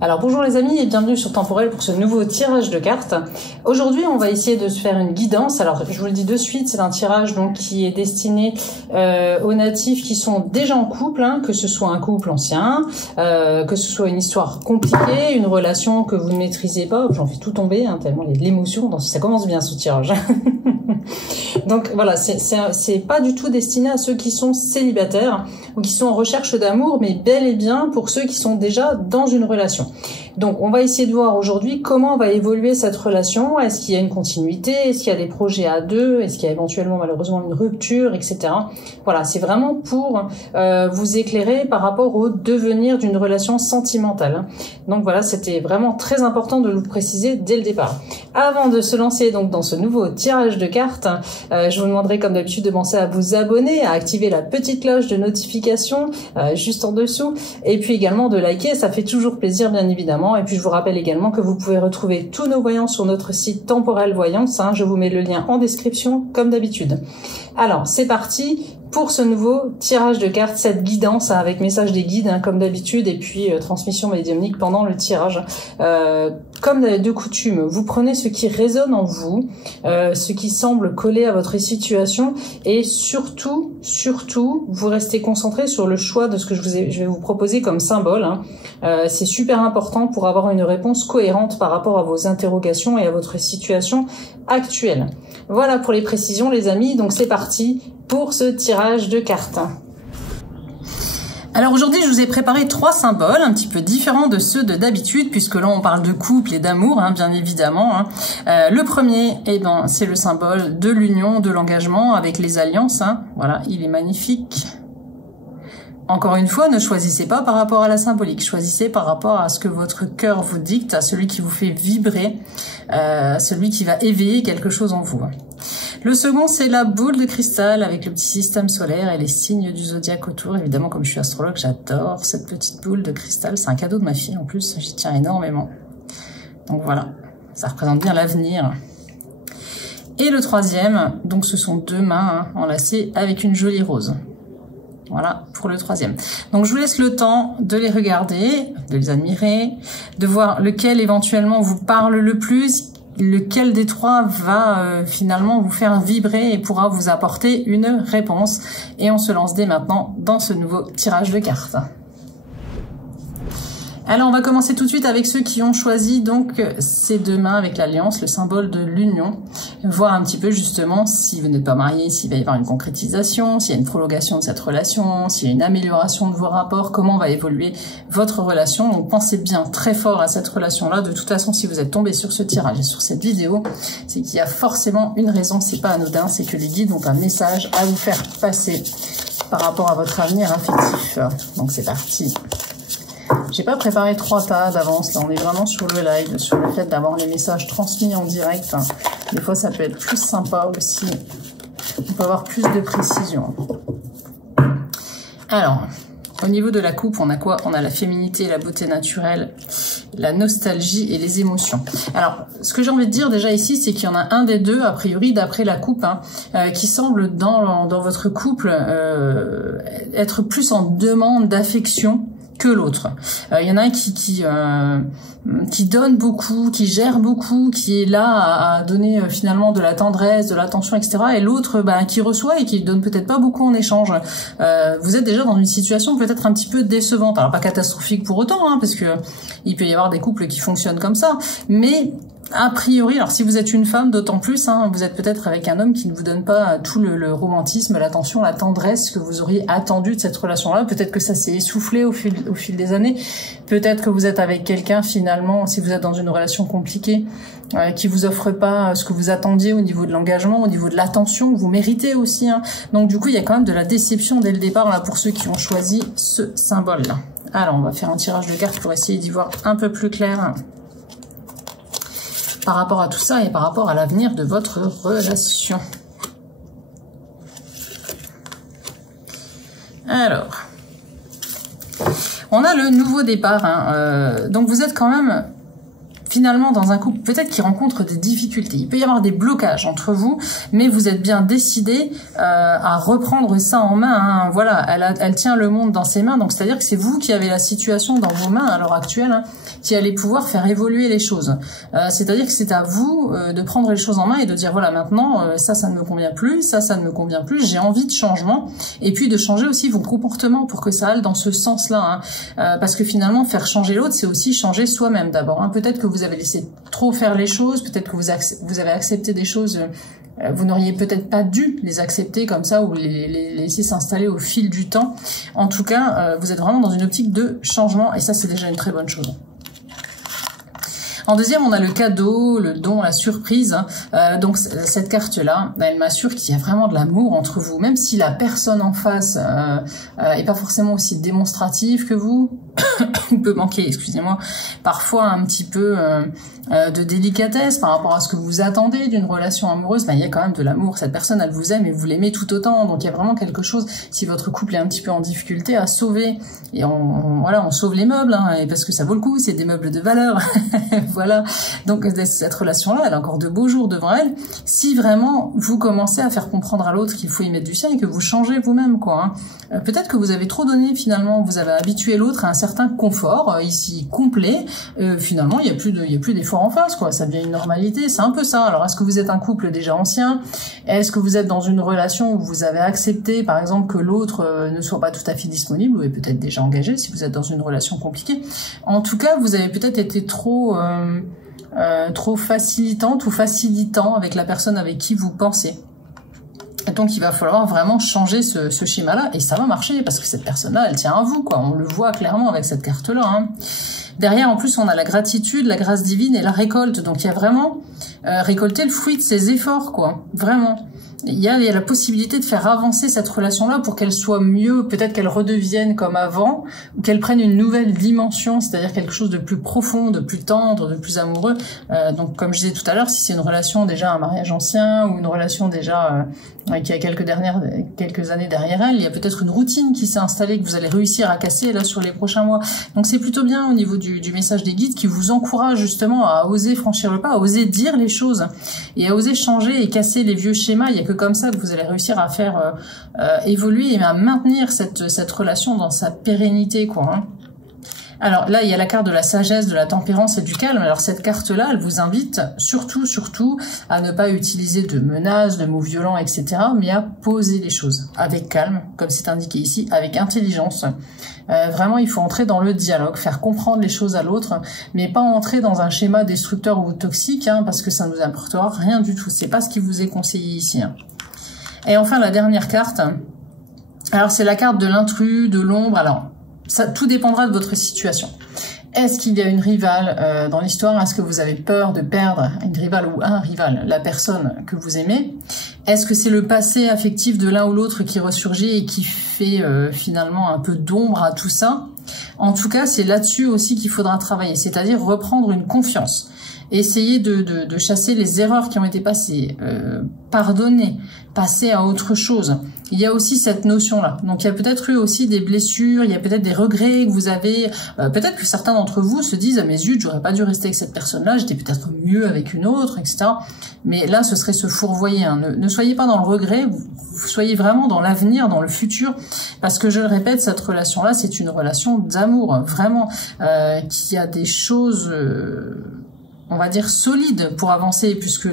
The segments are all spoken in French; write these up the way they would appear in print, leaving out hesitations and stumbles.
Alors bonjour les amis et bienvenue sur Temporel pour ce nouveau tirage de cartes. Aujourd'hui on va essayer de se faire une guidance. Alors je vous le dis de suite, c'est un tirage donc qui est destiné aux natifs qui sont déjà en couple, hein, que ce soit un couple ancien, que ce soit une histoire compliquée, une relation que vous ne maîtrisez pas. J'en fais tout tomber, hein, tellement il y a de l'émotion, ça commence bien ce tirage. Donc voilà, c'est pas du tout destiné à ceux qui sont célibataires ou qui sont en recherche d'amour, mais bel et bien pour ceux qui sont déjà dans une relation. Donc on va essayer de voir aujourd'hui comment va évoluer cette relation. Est-ce qu'il y a une continuité? Est-ce qu'il y a des projets à deux? Est-ce qu'il y a éventuellement malheureusement une rupture, etc. Voilà, c'est vraiment pour vous éclairer par rapport au devenir d'une relation sentimentale. Donc voilà, c'était vraiment très important de vous préciser dès le départ. Avant de se lancer donc dans ce nouveau tirage de cartes, je vous demanderai comme d'habitude de penser à vous abonner, à activer la petite cloche de notification juste en dessous, et puis également de liker, ça fait toujours plaisir bien évidemment. Et puis je vous rappelle également que vous pouvez retrouver tous nos voyances sur notre site Temporel Voyance, hein, je vous mets le lien en description comme d'habitude. Alors c'est parti pour ce nouveau tirage de cartes, cette guidance avec message des guides hein, comme d'habitude, et puis transmission médiumnique pendant le tirage. Comme de coutume, vous prenez ce qui résonne en vous, ce qui semble coller à votre situation, et surtout, vous restez concentré sur le choix de ce que je vais vous proposer comme symbole. Hein. C'est super important pour avoir une réponse cohérente par rapport à vos interrogations et à votre situation actuelle. Voilà pour les précisions les amis, donc c'est parti pour ce tirage de cartes. Alors aujourd'hui, je vous ai préparé 3 symboles un petit peu différents de ceux de d'habitude, puisque là on parle de couple et d'amour, hein, bien évidemment. Hein. Le premier, c'est le symbole de l'union, de l'engagement avec les alliances. Hein. Voilà, il est magnifique. Encore une fois, ne choisissez pas par rapport à la symbolique, choisissez par rapport à ce que votre cœur vous dicte, à celui qui vous fait vibrer, celui qui va éveiller quelque chose en vous. Le second, c'est la boule de cristal avec le petit système solaire et les signes du zodiaque autour. Évidemment, comme je suis astrologue, j'adore cette petite boule de cristal. C'est un cadeau de ma fille en plus, j'y tiens énormément. Donc voilà, ça représente bien l'avenir. Et le troisième, donc ce sont 2 mains hein, enlacées avec une jolie rose. Voilà pour le troisième. Donc je vous laisse le temps de les regarder, de les admirer, de voir lequel éventuellement vous parle le plus, lequel des 3 va finalement vous faire vibrer et pourra vous apporter une réponse. Et on se lance dès maintenant dans ce nouveau tirage de cartes. Alors on va commencer tout de suite avec ceux qui ont choisi donc ces 2 mains avec l'alliance, le symbole de l'union. Voir un petit peu justement si vous n'êtes pas marié, s'il va y avoir une concrétisation, s'il y a une prolongation de cette relation, s'il y a une amélioration de vos rapports, comment va évoluer votre relation. Donc pensez bien très fort à cette relation-là. De toute façon, si vous êtes tombé sur ce tirage et sur cette vidéo, c'est qu'il y a forcément une raison, c'est pas anodin, c'est que les guides ont un message à vous faire passer par rapport à votre avenir affectif. Donc c'est parti. J'ai pas préparé 3 tas d'avance, là on est vraiment sur le live, sur le fait d'avoir les messages transmis en direct. Des fois ça peut être plus sympa aussi, on peut avoir plus de précision. Alors, au niveau de la coupe, on a quoi? On a la féminité, la beauté naturelle, la nostalgie et les émotions. Alors, ce que j'ai envie de dire déjà ici, c'est qu'il y en a un des 2, a priori, d'après la coupe, hein, qui semble dans votre couple être plus en demande d'affection que l'autre. Il y en a un qui donne beaucoup, qui gère beaucoup, qui est là à donner finalement de la tendresse, de l'attention, etc. Et l'autre qui reçoit et qui donne peut-être pas beaucoup en échange. Vous êtes déjà dans une situation peut-être un petit peu décevante. Alors pas catastrophique pour autant, hein, parce que il peut y avoir des couples qui fonctionnent comme ça, mais a priori, alors si vous êtes une femme, d'autant plus, hein, vous êtes peut-être avec un homme qui ne vous donne pas tout le romantisme, l'attention, la tendresse que vous auriez attendu de cette relation-là. Peut-être que ça s'est essoufflé au fil des années. Peut-être que vous êtes avec quelqu'un finalement, si vous êtes dans une relation compliquée, qui vous offre pas ce que vous attendiez au niveau de l'engagement, au niveau de l'attention que vous méritez aussi. Hein. Donc du coup, il y a quand même de la déception dès le départ là pour ceux qui ont choisi ce symbole-là. Alors, on va faire un tirage de cartes pour essayer d'y voir un peu plus clair par rapport à tout ça et par rapport à l'avenir de votre relation. Alors, on a le nouveau départ. Hein. Donc vous êtes quand même finalement, dans un couple, peut-être qu'il rencontre des difficultés. Il peut y avoir des blocages entre vous, mais vous êtes bien décidé à reprendre ça en main. Hein. Voilà, elle tient le monde dans ses mains, donc c'est-à-dire que c'est vous qui avez la situation dans vos mains à l'heure actuelle, hein, qui allez pouvoir faire évoluer les choses. C'est-à-dire que c'est à vous de prendre les choses en main et de dire, voilà, maintenant, ça ne me convient plus, ça ne me convient plus, j'ai envie de changement, et puis de changer aussi vos comportements pour que ça aille dans ce sens-là. Hein. Parce que finalement, faire changer l'autre, c'est aussi changer soi-même d'abord. Hein. Peut-être que vous avez laissé trop faire les choses, peut-être que vous avez accepté des choses, vous n'auriez peut-être pas dû les accepter comme ça ou les laisser s'installer au fil du temps. En tout cas, vous êtes vraiment dans une optique de changement et ça, c'est déjà une très bonne chose. En deuxième, on a le cadeau, le don, la surprise. Donc cette carte-là, elle m'assure qu'il y a vraiment de l'amour entre vous, même si la personne en face est pas forcément aussi démonstrative que vous. Il peut manquer, excusez-moi, parfois un petit peu de délicatesse par rapport à ce que vous attendez d'une relation amoureuse. Ben, il y a quand même de l'amour. Cette personne, elle vous aime et vous l'aimez tout autant. Donc il y a vraiment quelque chose, si votre couple est un petit peu en difficulté, à sauver. Et on sauve les meubles, hein, et parce que ça vaut le coup, c'est des meubles de valeur. Voilà. Donc cette relation-là, elle a encore de beaux jours devant elle. Si vraiment vous commencez à faire comprendre à l'autre qu'il faut y mettre du sien et que vous changez vous-même, quoi. Hein. Peut-être que vous avez trop donné finalement, vous avez habitué l'autre à un certain confort, ici complet. Finalement, il y a plus d'effort en face, quoi. Ça devient une normalité, c'est un peu ça. Alors, est-ce que vous êtes un couple déjà ancien? Est-ce que vous êtes dans une relation où vous avez accepté, par exemple, que l'autre ne soit pas tout à fait disponible, ou est peut-être déjà engagé si vous êtes dans une relation compliquée? En tout cas, vous avez peut-être été trop facilitante ou facilitant avec la personne avec qui vous pensez. Donc il va falloir vraiment changer ce schéma-là, et ça va marcher, parce que cette personne-là, elle tient à vous, quoi. On le voit clairement avec cette carte-là. Hein. Derrière, en plus, on a la gratitude, la grâce divine et la récolte. Donc il y a vraiment récolter le fruit de ses efforts, quoi. Vraiment. Il y a la possibilité de faire avancer cette relation-là pour qu'elle soit mieux, peut-être qu'elle redevienne comme avant, ou qu'elle prenne une nouvelle dimension, c'est-à-dire quelque chose de plus profond, de plus tendre, de plus amoureux. Donc, comme je disais tout à l'heure, si c'est une relation déjà, un mariage ancien, ou une relation déjà qui a quelques années derrière elle, il y a peut-être une routine qui s'est installée, que vous allez réussir à casser là sur les prochains mois. Donc, c'est plutôt bien au niveau du message des guides qui vous encourage justement à oser franchir le pas, à oser dire les choses, et à oser changer et casser les vieux schémas. Il y a que comme ça que vous allez réussir à faire évoluer et à maintenir cette relation dans sa pérennité, quoi. Hein. Alors là, il y a la carte de la sagesse, de la tempérance et du calme. Alors cette carte-là, elle vous invite surtout à ne pas utiliser de menaces, de mots violents, etc., mais à poser les choses avec calme, comme c'est indiqué ici, avec intelligence. Vraiment, il faut entrer dans le dialogue, faire comprendre les choses à l'autre, mais pas entrer dans un schéma destructeur ou toxique, hein, parce que ça ne nous apportera rien du tout. C'est pas ce qui vous est conseillé ici. Hein. Et enfin, la dernière carte, alors c'est la carte de l'intrus, de l'ombre. Alors, ça, tout dépendra de votre situation. Est-ce qu'il y a une rivale dans l'histoire? Est-ce que vous avez peur de perdre une rivale ou un rival, la personne que vous aimez? Est-ce que c'est le passé affectif de l'un ou l'autre qui ressurgit et qui fait finalement un peu d'ombre à tout ça? En tout cas, c'est là-dessus aussi qu'il faudra travailler, c'est-à-dire reprendre une confiance. Essayer de chasser les erreurs qui ont été passées, pardonner, passer à autre chose. Il y a aussi cette notion-là. Donc il y a peut-être eu aussi des blessures, il y a peut-être des regrets que vous avez. Peut-être que certains d'entre vous se disent « Ah mais zut, j'aurais pas dû rester avec cette personne-là, j'étais peut-être mieux avec une autre, etc. » Mais là, ce serait se fourvoyer. Hein. Ne soyez pas dans le regret, vous soyez vraiment dans l'avenir, dans le futur. Parce que je le répète, cette relation-là, c'est une relation d'amour, vraiment, qui a des choses... on va dire solide pour avancer, puisque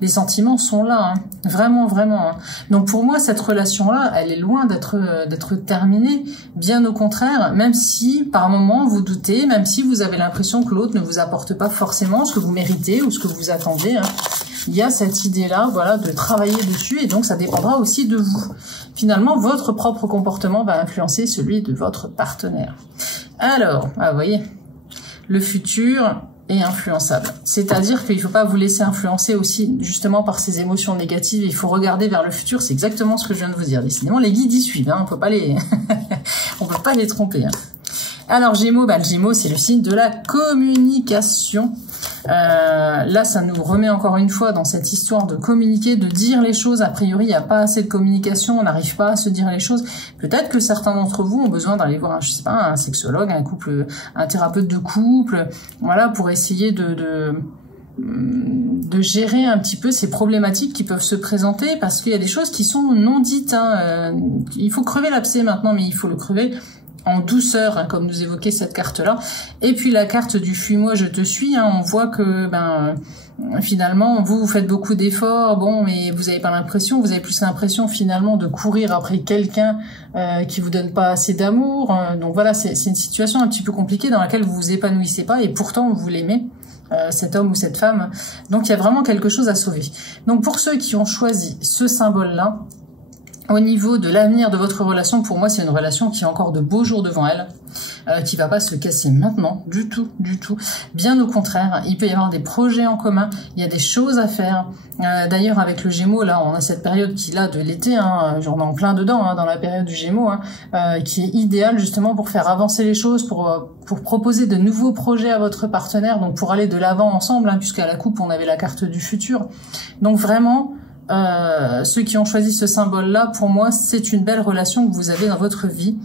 les sentiments sont là, hein. Vraiment, vraiment. Hein. Donc pour moi, cette relation-là, elle est loin d'être terminée, bien au contraire, même si par moment vous doutez, même si vous avez l'impression que l'autre ne vous apporte pas forcément ce que vous méritez ou ce que vous attendez, hein. Il y a cette idée-là, voilà, de travailler dessus, et donc ça dépendra aussi de vous. Finalement, votre propre comportement va influencer celui de votre partenaire. Alors, vous voyez, le futur... et influençable. C'est-à-dire qu'il ne faut pas vous laisser influencer aussi justement par ces émotions négatives. Il faut regarder vers le futur. C'est exactement ce que je viens de vous dire. Décidément, les guides y suivent. Hein. On peut pas les tromper. Hein. Alors Gémeaux, le Gémeaux, c'est le signe de la communication. Là, ça nous remet encore une fois dans cette histoire de communiquer, de dire les choses. A priori, il n'y a pas assez de communication, on n'arrive pas à se dire les choses. Peut-être que certains d'entre vous ont besoin d'aller voir, je sais pas, un sexologue, un thérapeute de couple, voilà, pour essayer de gérer un petit peu ces problématiques qui peuvent se présenter, parce qu'il y a des choses qui sont non dites. Il faut crever l'abcès maintenant, mais il faut le crever en douceur, hein, comme nous évoquait cette carte-là. Et puis la carte du fuis-moi, je te suis, hein, on voit que finalement, vous faites beaucoup d'efforts, bon, mais vous avez pas l'impression, vous avez plus l'impression finalement de courir après quelqu'un qui vous donne pas assez d'amour. Donc voilà, c'est une situation un petit peu compliquée dans laquelle vous vous épanouissez pas, et pourtant vous l'aimez. Cet homme ou cette femme. Donc il y a vraiment quelque chose à sauver. Donc pour ceux qui ont choisi ce symbole-là, au niveau de l'avenir de votre relation, pour moi, c'est une relation qui a encore de beaux jours devant elle, qui va pas se casser maintenant, du tout, du tout. Bien au contraire, il peut y avoir des projets en commun, il y a des choses à faire. D'ailleurs, avec le Gémeaux, là, on a cette période qui là de l'été, hein, on est en plein dedans, hein, dans la période du Gémeaux, hein, qui est idéale justement pour faire avancer les choses, pour proposer de nouveaux projets à votre partenaire, donc pour aller de l'avant ensemble, hein, puisqu'à la coupe, on avait la carte du futur. Donc vraiment, ceux qui ont choisi ce symbole-là, pour moi, c'est une belle relation que vous avez dans votre vie,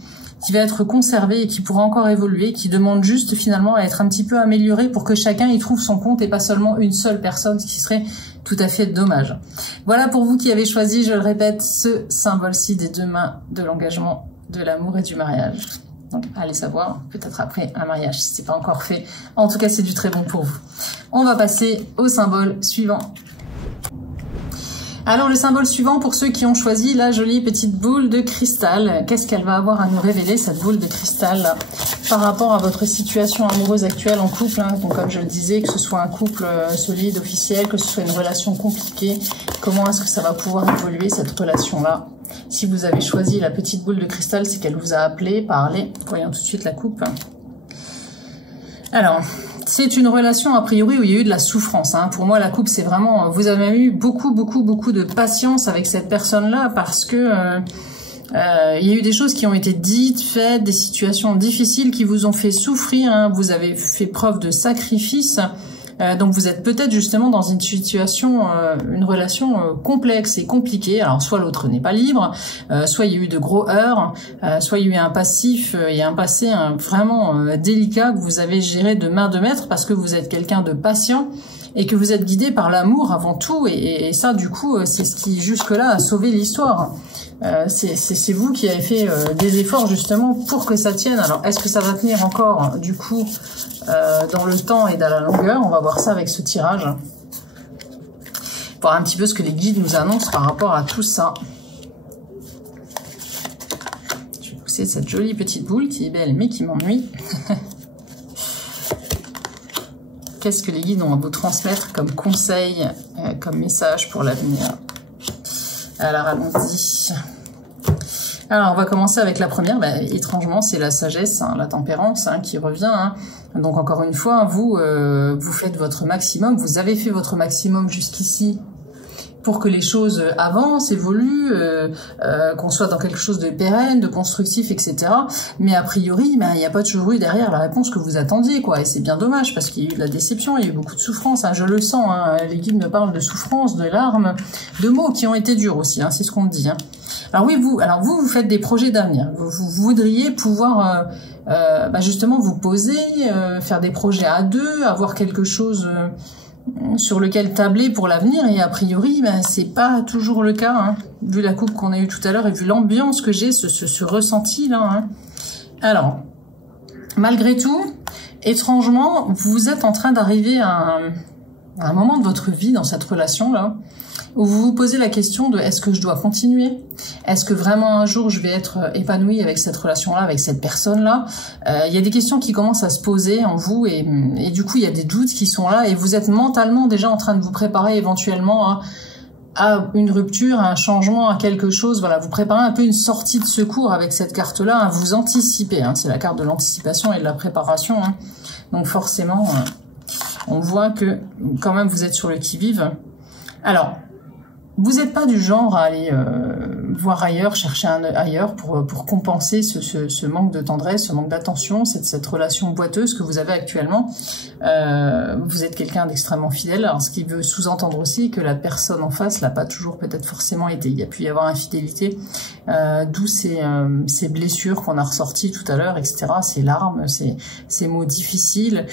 qui va être conservée et qui pourra encore évoluer, qui demande juste finalement à être un petit peu améliorée pour que chacun y trouve son compte et pas seulement une seule personne, ce qui serait tout à fait dommage. Voilà pour vous qui avez choisi, je le répète, ce symbole-ci des deux mains, de l'engagement, de l'amour et du mariage. Donc, allez savoir, peut-être après un mariage, si c'est pas encore fait. En tout cas, c'est du très bon pour vous. On va passer au symbole suivant. Alors le symbole suivant, pour ceux qui ont choisi la jolie petite boule de cristal, qu'est-ce qu'elle va avoir à nous révéler, cette boule de cristal là, par rapport à votre situation amoureuse actuelle en couple, hein. Donc comme je le disais, que ce soit un couple solide, officiel, que ce soit une relation compliquée, comment est-ce que ça va pouvoir évoluer cette relation-là? Si vous avez choisi la petite boule de cristal, c'est qu'elle vous a appelé, parlé. Voyons tout de suite la coupe. Alors, c'est une relation a priori où il y a eu de la souffrance. Hein. Pour moi, la coupe, c'est vraiment... Vous avez eu beaucoup de patience avec cette personne-là parce que il y a eu des choses qui ont été dites, faites, des situations difficiles qui vous ont fait souffrir. Hein. Vous avez fait preuve de sacrifice. Donc vous êtes peut-être justement dans une situation, une relation complexe et compliquée. Alors soit l'autre n'est pas libre, soit il y a eu de gros heurts, soit il y a eu un passif et un passé vraiment délicat que vous avez géré de main de maître parce que vous êtes quelqu'un de patient et que vous êtes guidé par l'amour avant tout. Et ça, du coup, c'est ce qui jusque-là a sauvé l'histoire. C'est vous qui avez fait des efforts justement pour que ça tienne. Alors est-ce que ça va tenir encore du coup dans le temps et dans la longueur? On va voir ça avec ce tirage, voir un petit peu ce que les guides nous annoncent par rapport à tout ça. Je vais pousser cette jolie petite boule qui est belle mais qui m'ennuie. Qu'est-ce que les guides ont à vous transmettre comme conseil, comme message pour l'avenir? Alors allons-y. Alors on va commencer avec la première. Étrangement, c'est la sagesse, hein, la tempérance hein, qui revient. Hein. Donc encore une fois, vous faites votre maximum. Vous avez fait votre maximum jusqu'ici pour que les choses avancent, évoluent, qu'on soit dans quelque chose de pérenne, de constructif, etc. Mais a priori, il n'y a pas toujours eu derrière la réponse que vous attendiez, quoi. Et c'est bien dommage, parce qu'il y a eu de la déception, il y a eu beaucoup de souffrance, hein, je le sens. Hein, les guides me parlent de souffrance, de larmes, de mots qui ont été durs aussi, hein, c'est ce qu'on me dit. Hein. Alors oui, vous faites des projets d'avenir. Vous voudriez pouvoir justement vous poser, faire des projets à deux, avoir quelque chose... sur lequel tabler pour l'avenir, et a priori c'est pas toujours le cas, hein, vu la coupe qu'on a eue tout à l'heure et vu l'ambiance que j'ai, ce ressenti là. Hein. Alors, malgré tout, étrangement, vous êtes en train d'arriver à un moment de votre vie dans cette relation là, où vous vous posez la question de est-ce que je dois continuer? Est-ce que vraiment un jour je vais être épanouie avec cette relation-là, avec cette personne-là? Il y a des questions qui commencent à se poser en vous et du coup il y a des doutes qui sont là et vous êtes mentalement déjà en train de vous préparer éventuellement à une rupture, à un changement, à quelque chose. Voilà, vous préparez un peu une sortie de secours avec cette carte-là, hein, vous anticipez. Hein, c'est la carte de l'anticipation et de la préparation. Hein. Donc forcément, on voit que quand même vous êtes sur le qui-vive. Alors, vous n'êtes pas du genre à aller voir ailleurs, chercher ailleurs pour compenser ce manque de tendresse, ce manque d'attention, cette relation boiteuse que vous avez actuellement. Vous êtes quelqu'un d'extrêmement fidèle, alors ce qui veut sous-entendre aussi que la personne en face l'a pas toujours peut-être forcément été. Il y a pu y avoir infidélité, d'où ces blessures qu'on a ressorties tout à l'heure, etc., ces larmes, ces mots difficiles.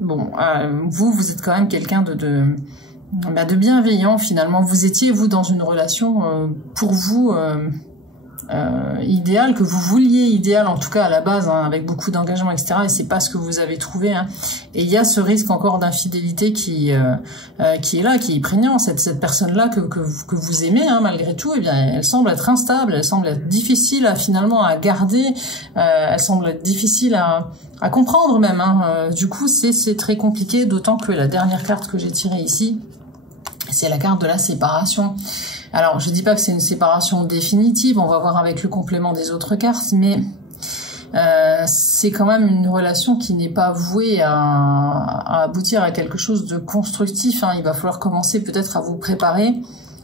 Vous êtes quand même quelqu'un de bienveillant finalement. Vous étiez, vous, dans une relation pour vous idéale, que vous vouliez idéale en tout cas à la base, hein, avec beaucoup d'engagement, etc. Et c'est pas ce que vous avez trouvé. Hein. Et il y a ce risque encore d'infidélité qui est là, qui est prégnant. Cette personne-là que vous aimez, hein, malgré tout, eh bien, elle semble être instable, elle semble être difficile finalement à garder, elle semble être difficile à comprendre même. Hein. Du coup, c'est très compliqué, d'autant que la dernière carte que j'ai tirée ici, c'est la carte de la séparation. Alors, je dis pas que c'est une séparation définitive, on va voir avec le complément des autres cartes, mais c'est quand même une relation qui n'est pas vouée à aboutir à quelque chose de constructif. Hein. Il va falloir commencer peut-être à vous préparer,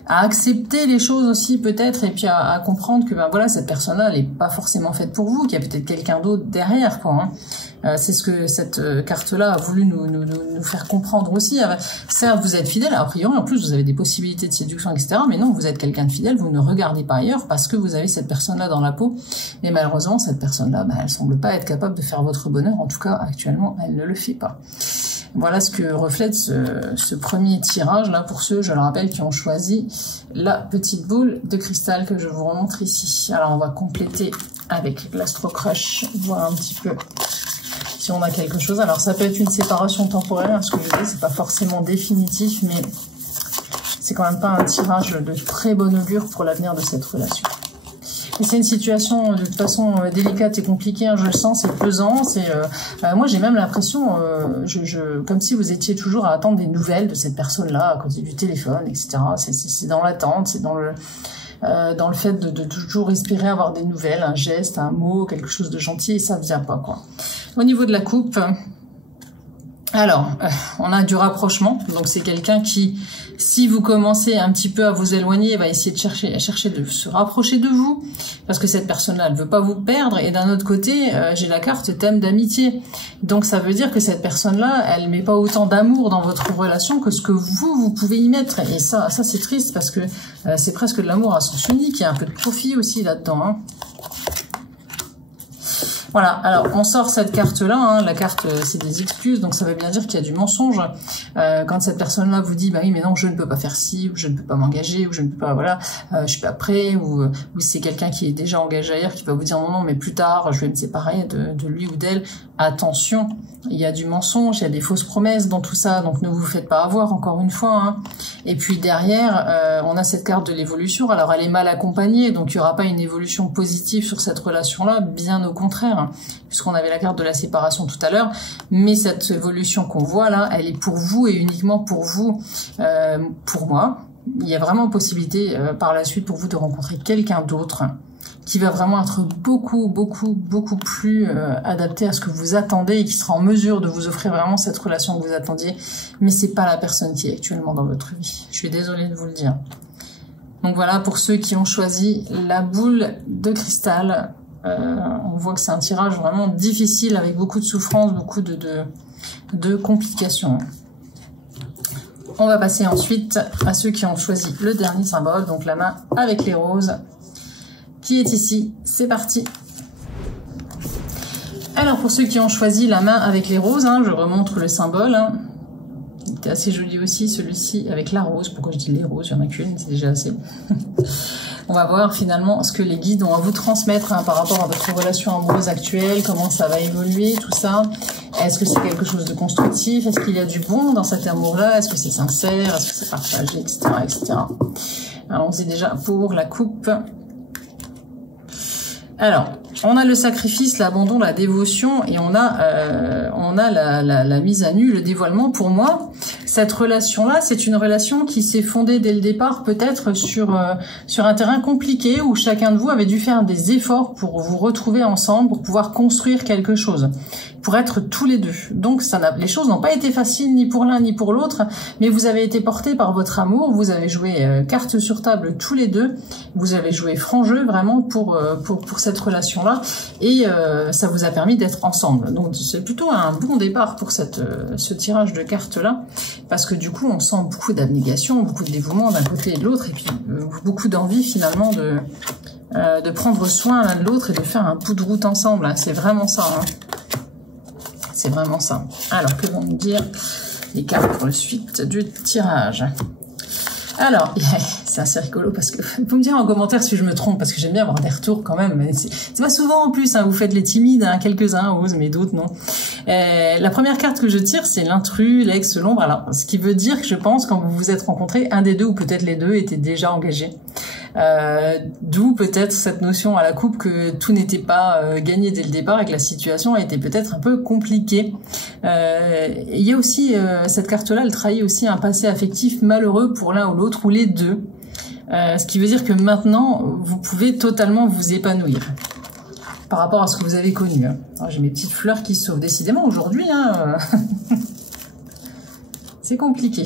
à accepter les choses aussi peut-être, et puis à comprendre que voilà, cette personne-là, elle n'est pas forcément faite pour vous, qu'il y a peut-être quelqu'un d'autre derrière, quoi. Hein. C'est ce que cette carte-là a voulu nous faire comprendre aussi. Certes, vous êtes fidèle, a priori, en plus, vous avez des possibilités de séduction, etc. Mais non, vous êtes quelqu'un de fidèle, vous ne regardez pas ailleurs parce que vous avez cette personne-là dans la peau. Mais malheureusement, cette personne-là, elle semble pas être capable de faire votre bonheur. En tout cas, actuellement, elle ne le fait pas. Voilà ce que reflète ce premier tirage, là, pour ceux, je le rappelle, qui ont choisi la petite boule de cristal que je vous remontre ici. Alors, on va compléter avec l'Astro Crush, voir un petit peu si on a quelque chose. Alors, ça peut être une séparation temporaire, hein, ce que je dis, c'est pas forcément définitif, mais c'est quand même pas un tirage de très bon augure pour l'avenir de cette relation. Et c'est une situation de toute façon délicate et compliquée, hein, je le sens, c'est pesant. Moi j'ai même l'impression, comme si vous étiez toujours à attendre des nouvelles de cette personne-là à côté du téléphone, etc. C'est dans l'attente, c'est dans le fait de toujours espérer avoir des nouvelles, un geste, un mot, quelque chose de gentil, et ça vient pas, quoi. Au niveau de la coupe, alors, on a du rapprochement, donc c'est quelqu'un qui, si vous commencez un petit peu à vous éloigner, va essayer de chercher de se rapprocher de vous, parce que cette personne-là, elle veut pas vous perdre, et d'un autre côté, j'ai la carte thème d'amitié. Donc ça veut dire que cette personne-là, elle met pas autant d'amour dans votre relation que ce que vous pouvez y mettre, et ça c'est triste, parce que c'est presque de l'amour à sens unique, il y a un peu de profit aussi là-dedans, hein. Voilà, alors on sort cette carte-là, hein. La carte c'est des excuses, donc ça veut bien dire qu'il y a du mensonge. Quand cette personne-là vous dit, bah oui mais non je ne peux pas faire ci, ou je ne peux pas m'engager, ou je ne peux pas, voilà, je suis pas prêt, ou c'est quelqu'un qui est déjà engagé ailleurs qui va vous dire non mais plus tard je vais me séparer de lui ou d'elle. Attention, il y a du mensonge, il y a des fausses promesses dans tout ça, donc ne vous faites pas avoir encore une fois, hein. Et puis derrière, on a cette carte de l'évolution, alors elle est mal accompagnée, donc il n'y aura pas une évolution positive sur cette relation-là, bien au contraire, hein, puisqu'on avait la carte de la séparation tout à l'heure, mais cette évolution qu'on voit là, elle est pour vous et uniquement pour vous. Pour moi, il y a vraiment possibilité par la suite pour vous de rencontrer quelqu'un d'autre qui va vraiment être beaucoup plus adapté à ce que vous attendez et qui sera en mesure de vous offrir vraiment cette relation que vous attendiez, mais c'est pas la personne qui est actuellement dans votre vie. Je suis désolée de vous le dire. Donc voilà, pour ceux qui ont choisi la boule de cristal, on voit que c'est un tirage vraiment difficile avec beaucoup de souffrance, beaucoup de complications. On va passer ensuite à ceux qui ont choisi le dernier symbole, donc la main avec les roses, qui est ici. C'est parti. Alors pour ceux qui ont choisi la main avec les roses, hein, je remontre le symbole. Hein. Il était assez joli aussi celui-ci avec la rose. Pourquoi je dis les roses? Il n'y en a qu'une, c'est déjà assez. On va voir finalement ce que les guides ont à vous transmettre, hein, par rapport à votre relation amoureuse actuelle, comment ça va évoluer, tout ça. Est-ce que c'est quelque chose de constructif? Est-ce qu'il y a du bon dans cet amour-là? Est-ce que c'est sincère? Est-ce que c'est partagé, etc., etc. Allons-y déjà pour la coupe. Alors, On a le sacrifice, l'abandon, la dévotion, et on a la mise à nu, le dévoilement. Pour moi, cette relation-là, c'est une relation qui s'est fondée dès le départ, peut-être sur un terrain compliqué où chacun de vous avait dû faire des efforts pour vous retrouver ensemble, pour pouvoir construire quelque chose, pour être tous les deux. Donc les choses n'ont pas été faciles ni pour l'un ni pour l'autre, mais vous avez été portés par votre amour, vous avez joué carte sur table tous les deux, vous avez joué franc jeu vraiment pour cette relation-là, et ça vous a permis d'être ensemble. Donc c'est plutôt un bon départ pour ce tirage de cartes-là, parce que du coup on sent beaucoup d'abnégation, beaucoup de dévouement d'un côté et de l'autre, et puis beaucoup d'envie finalement de prendre soin l'un de l'autre et de faire un bout de route ensemble. C'est vraiment ça. C'est vraiment ça. Alors, que vont nous dire les cartes pour la suite du tirage? Alors, c'est assez rigolo parce que vous me dire en commentaire si je me trompe, parce que j'aime bien avoir des retours quand même. Mais c'est pas souvent en plus, hein, vous faites les timides, hein, quelques-uns osent, mais d'autres non. La première carte que je tire, c'est l'intrus, l'ex, l'ombre. Alors, ce qui veut dire que je pense, quand vous vous êtes rencontrés, un des deux ou peut-être les deux étaient déjà engagés. D'où peut-être cette notion à la coupe que tout n'était pas gagné dès le départ et que la situation a été peut-être un peu compliquée. Il y a aussi cette carte-là, elle trahit aussi un passé affectif malheureux pour l'un ou l'autre ou les deux. Ce qui veut dire que maintenant, vous pouvez totalement vous épanouir par rapport à ce que vous avez connu. J'ai mes petites fleurs qui sauvent. Décidément, aujourd'hui, c'est compliqué.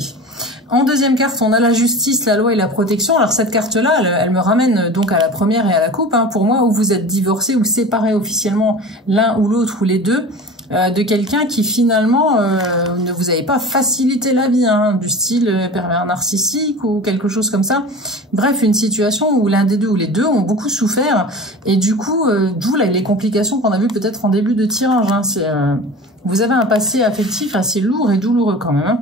En deuxième carte, on a la justice, la loi et la protection. Alors cette carte-là, elle me ramène donc à la première et à la coupe. Pour moi, où vous êtes divorcés ou séparés officiellement l'un ou l'autre ou les deux, de quelqu'un qui finalement ne vous avait pas facilité la vie, du style pervers narcissique ou quelque chose comme ça. Bref, une situation où l'un des deux ou les deux ont beaucoup souffert, et du coup, d'où les complications qu'on a vues peut-être en début de tirage. Vous avez un passé affectif assez lourd et douloureux quand même.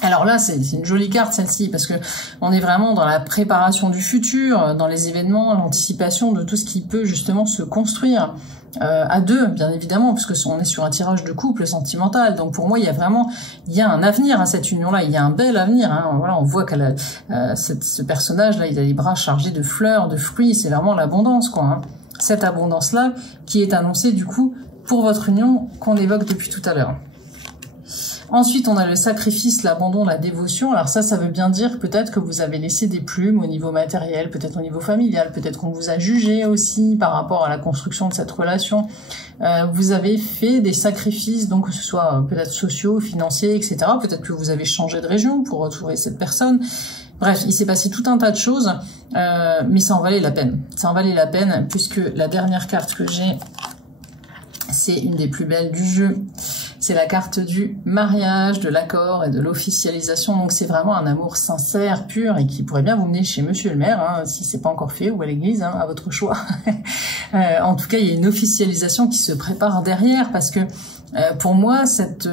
Alors là, c'est une jolie carte celle-ci, parce que on est vraiment dans la préparation du futur, dans les événements, l'anticipation de tout ce qui peut justement se construire à deux, bien évidemment, puisque on est sur un tirage de couple sentimental. Donc pour moi, il y a un avenir à cette union-là, il y a un bel avenir. Voilà, on voit qu'elle ce personnage-là, il a les bras chargés de fleurs, de fruits, c'est vraiment l'abondance, quoi. Cette abondance-là qui est annoncée du coup pour votre union qu'on évoque depuis tout à l'heure. Ensuite, on a le sacrifice, l'abandon, la dévotion. Alors ça veut bien dire peut-être que vous avez laissé des plumes au niveau matériel, peut-être au niveau familial, peut-être qu'on vous a jugé aussi par rapport à la construction de cette relation. Vous avez fait des sacrifices, donc que ce soit peut-être sociaux, financiers, etc. Peut-être que vous avez changé de région pour retrouver cette personne. Bref, il s'est passé tout un tas de choses, mais ça en valait la peine. Ça en valait la peine, puisque la dernière carte que j'ai, c'est une des plus belles du jeu. C'est la carte du mariage, de l'accord et de l'officialisation. Donc c'est vraiment un amour sincère, pur, et qui pourrait bien vous mener chez Monsieur le maire, si c'est pas encore fait, ou à l'église, à votre choix. En tout cas, il y a une officialisation qui se prépare derrière, parce que pour moi, cette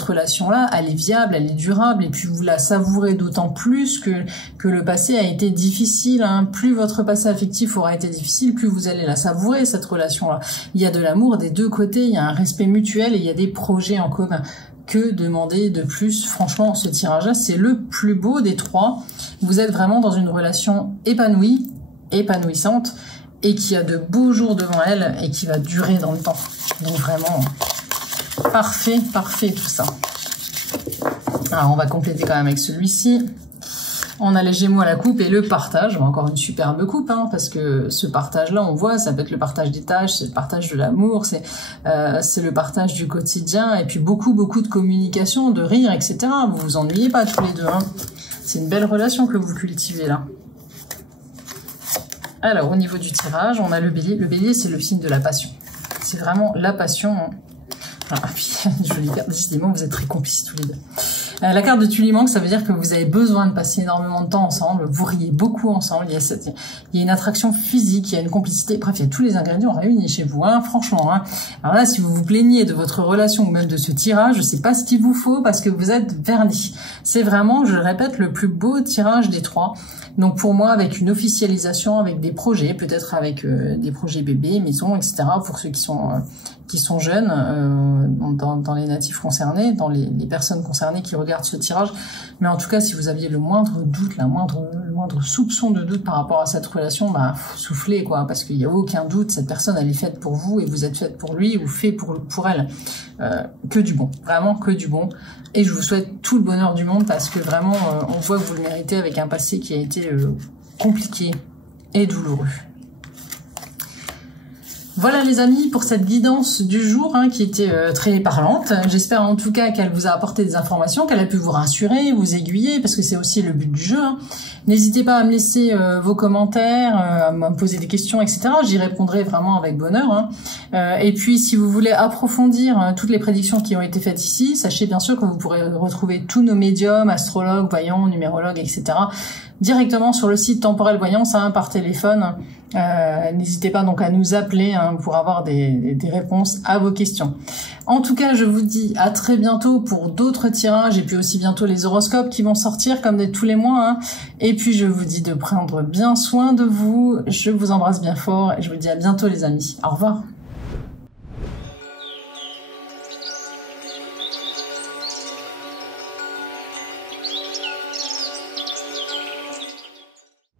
relation-là, elle est viable, elle est durable, et puis vous la savourez d'autant plus que le passé a été difficile. Plus votre passé affectif aura été difficile, plus vous allez la savourer, cette relation-là. Il y a de l'amour des deux côtés, il y a un respect mutuel, et il y a des projets en commun. Que demander de plus? Franchement, ce tirage-là, c'est le plus beau des trois. Vous êtes vraiment dans une relation épanouie, épanouissante, et qui a de beaux jours devant elle, et qui va durer dans le temps. Donc vraiment... parfait, parfait tout ça. Alors on va compléter quand même avec celui-ci. On a les Gémeaux à la coupe et le partage. Encore une superbe coupe, parce que ce partage-là, on voit, ça peut être le partage des tâches, c'est le partage de l'amour, c'est le partage du quotidien, et puis beaucoup de communication, de rire, etc. Vous vous ennuyez pas tous les deux. C'est une belle relation que vous cultivez là. Alors au niveau du tirage, on a le bélier. Le bélier, c'est le signe de la passion. C'est vraiment la passion. Ah, puis, jolie carte, décidément, vous êtes très complices tous les deux. La carte de tu lui manques, ça veut dire que vous avez besoin de passer énormément de temps ensemble, vous riez beaucoup ensemble, il y a une attraction physique, il y a une complicité, bref, il y a tous les ingrédients réunis chez vous, franchement. Alors là, si vous vous plaignez de votre relation ou même de ce tirage, c'est pas ce qu'il vous faut, parce que vous êtes vernis. C'est vraiment, je le répète, le plus beau tirage des trois. Donc pour moi, avec une officialisation, avec des projets, peut-être avec des projets bébés, maison, etc. pour ceux qui sont jeunes, dans les natifs concernés, dans les personnes concernées qui redoutent regarde ce tirage. Mais en tout cas, si vous aviez le moindre doute, le moindre soupçon de doute par rapport à cette relation, bah, soufflez, quoi, parce qu'il n'y a aucun doute, cette personne, elle est faite pour vous et vous êtes faite pour lui ou fait pour elle. Que du bon, vraiment que du bon. Et je vous souhaite tout le bonheur du monde parce que vraiment, on voit que vous le méritez avec un passé qui a été compliqué et douloureux. Voilà les amis pour cette guidance du jour qui était très parlante. J'espère en tout cas qu'elle vous a apporté des informations, qu'elle a pu vous rassurer, vous aiguiller, parce que c'est aussi le but du jeu. N'hésitez pas à me laisser vos commentaires, à me poser des questions, etc. J'y répondrai vraiment avec bonheur. Et puis si vous voulez approfondir toutes les prédictions qui ont été faites ici, sachez bien sûr que vous pourrez retrouver tous nos médiums, astrologues, voyants, numérologues, etc. directement sur le site Temporel Voyance par téléphone. N'hésitez pas donc à nous appeler pour avoir des réponses à vos questions. En tout cas, je vous dis à très bientôt pour d'autres tirages et puis aussi bientôt les horoscopes qui vont sortir comme tous les mois. Et puis je vous dis de prendre bien soin de vous. Je vous embrasse bien fort et je vous dis à bientôt les amis. Au revoir.